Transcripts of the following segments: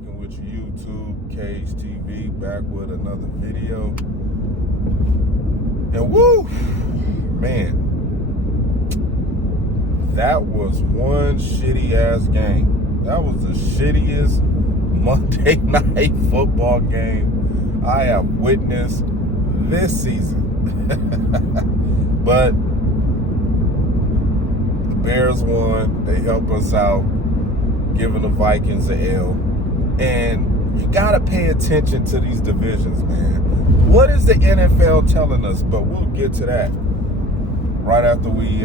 Rocking with YouTube, Cage TV, back with another video. And woo, man, that was one shitty ass game. That was the shittiest Monday night football game I have witnessed this season. But the Bears won. They helped us out, giving the Vikings an L. And you got to pay attention to these divisions, man. What is the NFL telling us? But we'll get to that right after we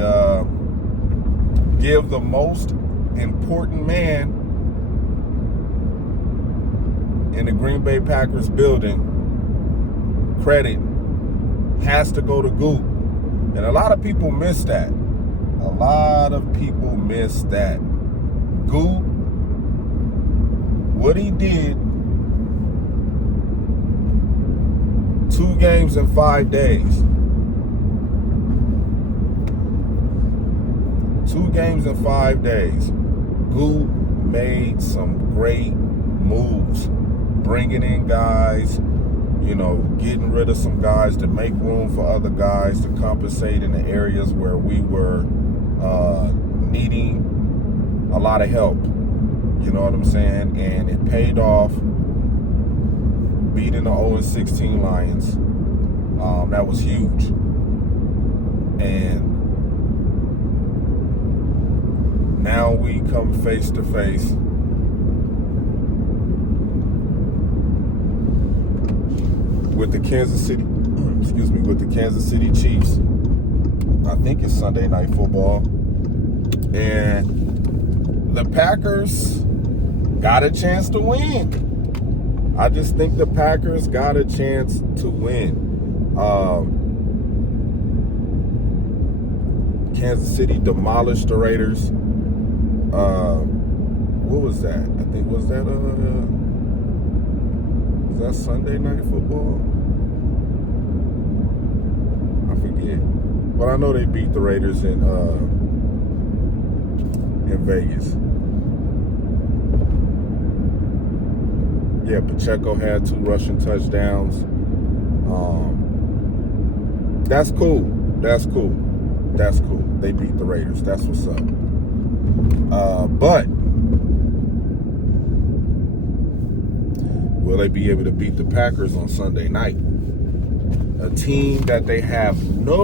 give the most important man in the Green Bay Packers building credit. Has to go to Gute. And a lot of people miss that. A lot of people miss that. Gute, what he did 2 games in 5 days. 2 games in 5 days. Gute made some great moves. Bringing in guys, getting rid of some guys to make room for other guys to compensate in the areas where we were needing a lot of help. You know what I'm saying? And it paid off, beating the 0-16 Lions. That was huge. And now we come face to face with the Kansas City Chiefs. I think it's Sunday Night Football. And the Packers got a chance to win. I just think the Packers got a chance to win. Kansas City demolished the Raiders. What was that? I think, was that Sunday Night Football? I forget. But I know they beat the Raiders in Vegas. Yeah, Pacheco had 2 rushing touchdowns. That's cool. They beat the Raiders. That's what's up. But will they be able to beat the Packers on Sunday night? A team that they have no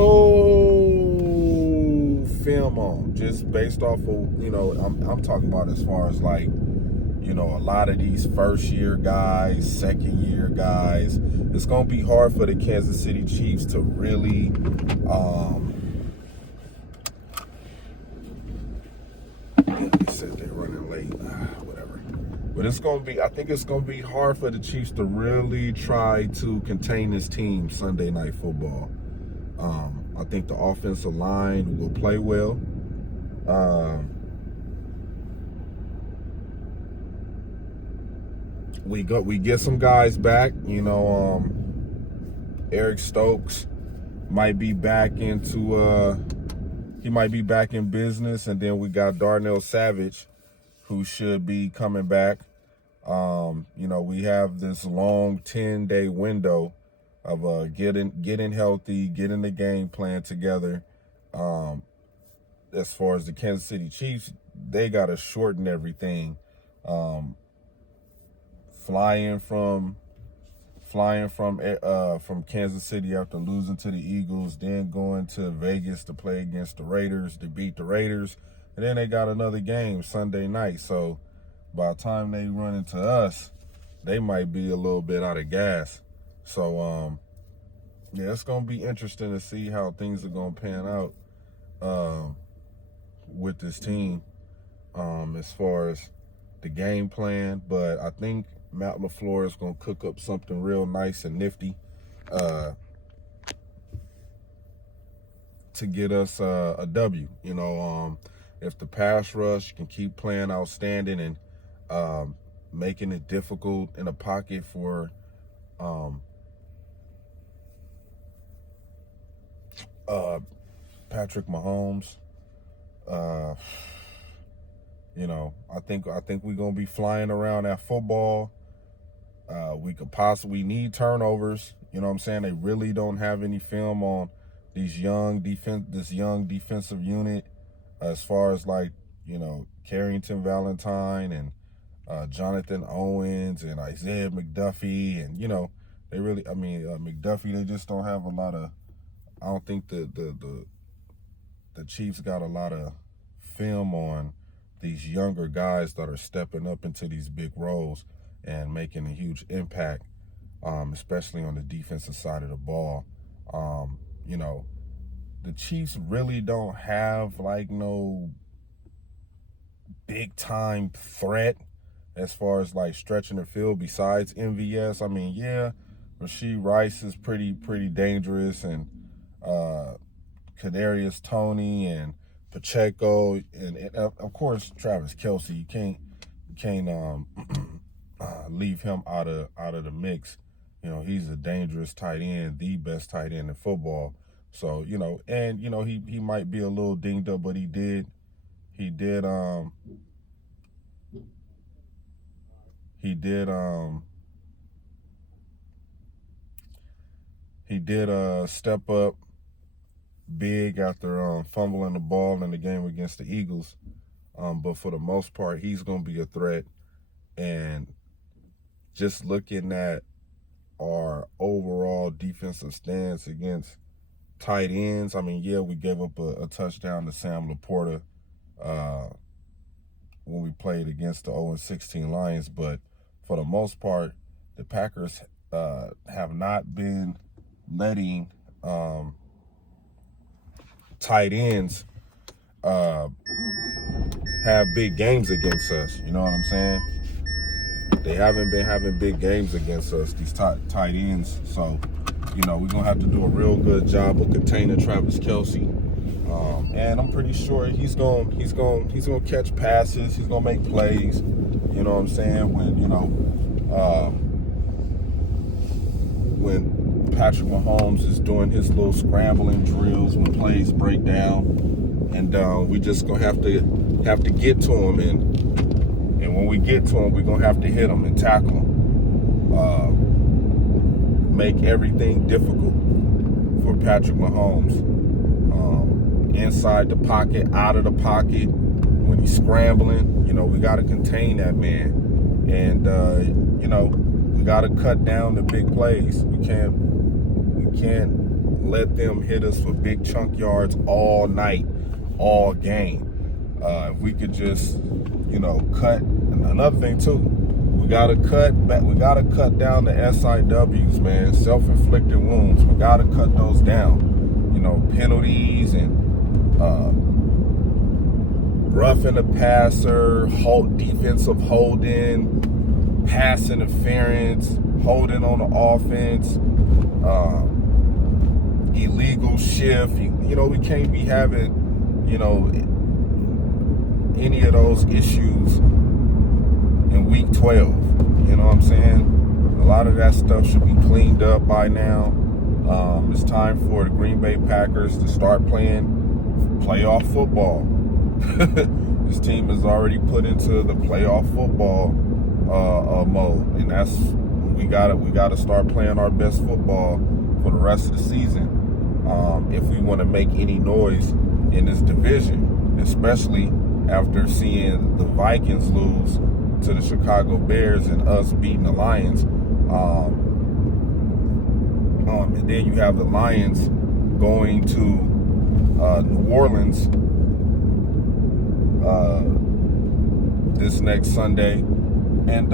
film on, just based off of, I'm talking about as far as like, a lot of these first-year guys, second-year guys. It's going to be hard for the Kansas City Chiefs to really they said they're running late, whatever. But I think it's going to be hard for the Chiefs to really try to contain this team Sunday Night Football. I think the offensive line will play well. We get some guys back. Eric Stokes might be back he might be back in business, and then we got Darnell Savage, who should be coming back. We have this long 10-day window of getting healthy, getting the game plan together. As far as the Kansas City Chiefs, they got to shorten everything. Flying from Kansas City after losing to the Eagles, then going to Vegas to play against the Raiders, to beat the Raiders, and then they got another game Sunday night. So by the time they run into us, they might be a little bit out of gas. So yeah, it's gonna be interesting to see how things are gonna pan out with this team as far as the game plan. But I think Matt LaFleur is going to cook up something real nice and nifty to get us a W. If the pass rush can keep playing outstanding and making it difficult in the pocket for Patrick Mahomes, I think we're gonna be flying around that football. We could possibly need turnovers. You know what I'm saying? They really don't have any film on this young defensive unit, as far as like, Carrington Valentine and Jonathan Owens and Isaiah McDuffie, and they really, McDuffie, they just don't have a lot of. I don't think the Chiefs got a lot of film on these younger guys that are stepping up into these big roles and making a huge impact, especially on the defensive side of the ball. The Chiefs really don't have like no big time threat as far as like stretching the field besides MVS. I mean, yeah, Rashee Rice is pretty dangerous, and Kadarius Toney and Pacheco, and of course Travis Kelce. You can't leave him out of the mix. He's a dangerous tight end, the best tight end in football. So he might be a little dinged up, but he did step up big after fumbling the ball in the game against the Eagles. But for the most part, he's going to be a threat. And just looking at our overall defensive stance against tight ends, I mean, yeah, we gave up a touchdown to Sam Laporta when we played against the 0-16 Lions. But for the most part, the Packers have not been letting tight ends have big games against us. You know what I'm saying? They haven't been having big games against us, these tight ends. So, we're gonna have to do a real good job of containing Travis Kelce. And I'm pretty sure he's gonna catch passes. He's gonna make plays. You know what I'm saying? When Patrick Mahomes is doing his little scrambling drills, when plays break down, and we just gonna have to get to him, and when we get to him, we're gonna have to hit him and tackle him. Make everything difficult for Patrick Mahomes. Inside the pocket, out of the pocket, when he's scrambling, we got to contain that man. And, we got to cut down the big plays. We can't let them hit us for big chunk yards all night, all game. If we could just, cut. And another thing too, we gotta cut down the SIWs, man. Self-inflicted wounds. We gotta cut those down. Penalties and roughing the passer, defensive holding, pass interference, holding on the offense, illegal shift. We can't be having, any of those issues in week 12. You know what I'm saying? A lot of that stuff should be cleaned up by now. It's time for the Green Bay Packers to start playing playoff football. This team is already put into the playoff football mode, and that's we gotta start playing our best football for the rest of the season if we want to make any noise in this division, especially after seeing the Vikings lose to the Chicago Bears and us beating the Lions. And then you have the Lions going to New Orleans this next Sunday. And,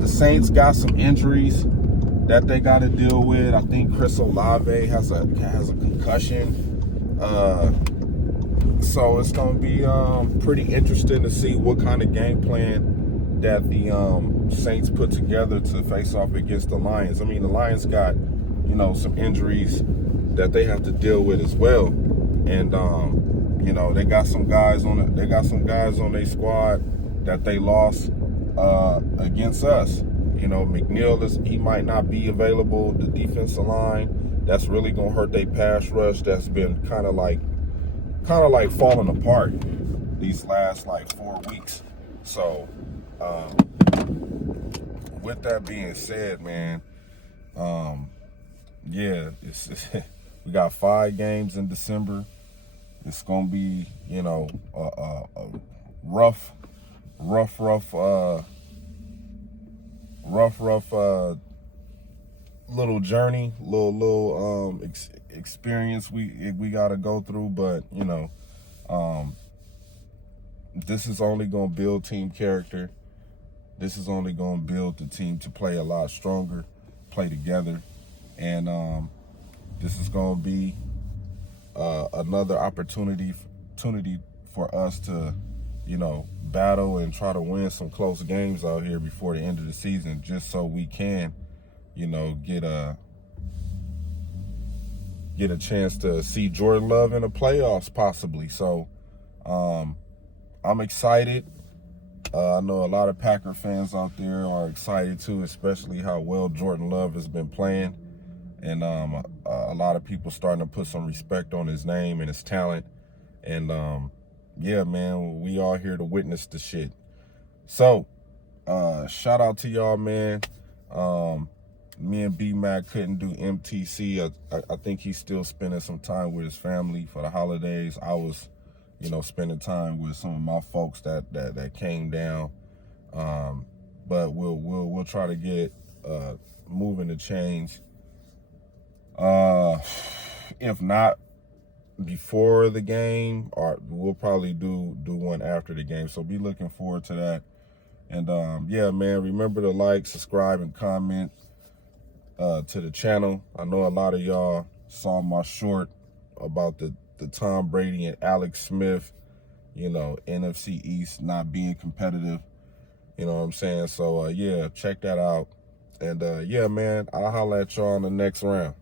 the Saints got some injuries that they got to deal with. I think Chris Olave has a concussion. So it's going to be pretty interesting to see what kind of game plan that the Saints put together to face off against the Lions. I mean, the Lions got, some injuries that they have to deal with as well. And, they got some guys on their squad that they lost against us. McNeil he might not be available. The defensive line, that's really gonna hurt their pass rush. That's been kind of like kind of like falling apart these last like 4 weeks. So um, with that being said, man, yeah, we got 5 games in December. It's gonna be, you know, a rough, little journey, little experience we got to go through. But you know, this is only gonna build team character. This is only gonna build the team to play a lot stronger, play together, and this is gonna be another opportunity for us to, you know, battle and try to win some close games out here before the end of the season, just so we can, you know, get a chance to see Jordan Love in the playoffs possibly. So I'm excited. I know a lot of Packer fans out there are excited too, especially how well Jordan Love has been playing. And a lot of people starting to put some respect on his name and his talent. And yeah, man, we all here to witness the shit. So shout out to y'all, man. Me and B-Mac couldn't do MTC. I think he's still spending some time with his family for the holidays. I was, you know, spending time with some of my folks that came down. But we'll try to get moving the change. If not before the game, or we'll probably do one after the game. So be looking forward to that. And yeah, man, remember to like, subscribe, and comment to the channel. I know a lot of y'all saw my short about the Tom Brady and Alex Smith, you know, NFC East not being competitive. You know what I'm saying? So yeah, check that out. And yeah, man, I'll holler at y'all in the next round.